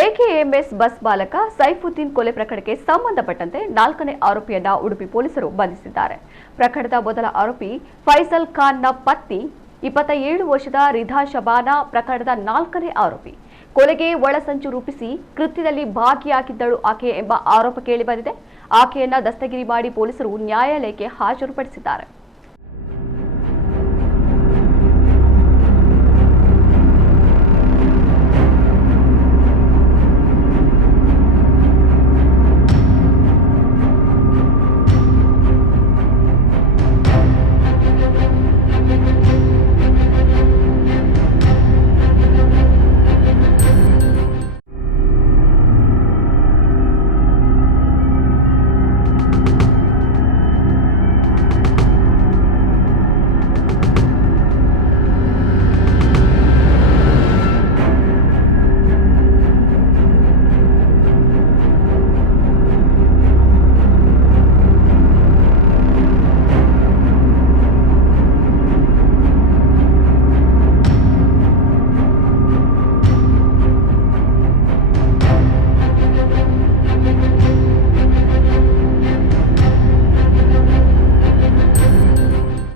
AKMS bus ಬಾಲಕ ಸೈಫುದ್ದೀನ್ ಕೊಲೆ ಪ್ರಕರಣಕ್ಕೆ ಸಂಬಂಧಪಟ್ಟಂತೆ 4ನೇ ಆರೋಪಿಯನ್ನ ಉಡುಪಿ ಪೊಲೀಸರು ಬಂಧಿಸಿದ್ದಾರೆ. ಪ್ರಕರಣದ ಮೊದಲ ಆರೋಪಿ ಫೈಸಲ್ ಖಾನ್ನ ಪತ್ನಿ 27 ವರ್ಷದ ರಿಧಾ ಶಬಾನಾ ಪ್ರಕರಣದ 4ನೇ ಆರೋಪಿ. ಕೊಲೆಗೆ ಒಳಸಂಚು ರೂಪಿಸಿ ಕೃತ್ಯದಲ್ಲಿ ಭಾಗಿಯಾಗಿದ್ದಳು ಆಕೆ ಎಂಬ ಆರೋಪ ಕೇಳಿಬಂದಿದೆ. ಆಕೆಯನ್ನ ದಸ್ತಗಿರಿ ಮಾಡಿ ಪೊಲೀಸರು ನ್ಯಾಯಾಲಯಕ್ಕೆ ಹಾಜರುಪಡಿಸಿದ್ದಾರೆ.